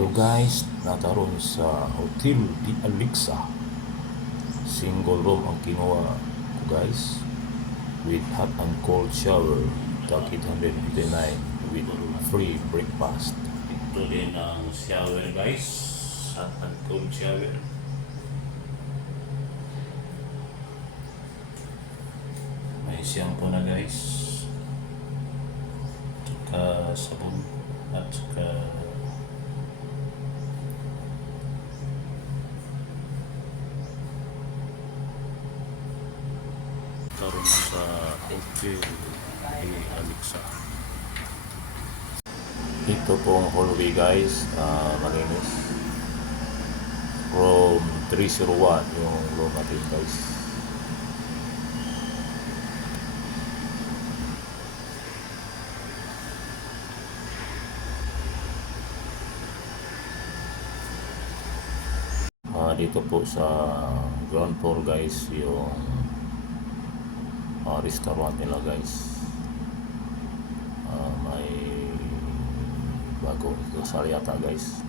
Hello guys, nataron sa Hotel Di Alexa. Single room ang kinuha ko guys, with hot and cold shower, tag 859 with free breakfast. Ito din ang shower guys, hot and cold shower. May shampoo na guys, tsaka sabon at tsaka karon sa Hotel Di Alexa. Ito pong hallway guys, malinis. From 301 yung room natin guys. Dito po sa ground floor guys yung restaurant nila guys. May bago ito sa yata guys.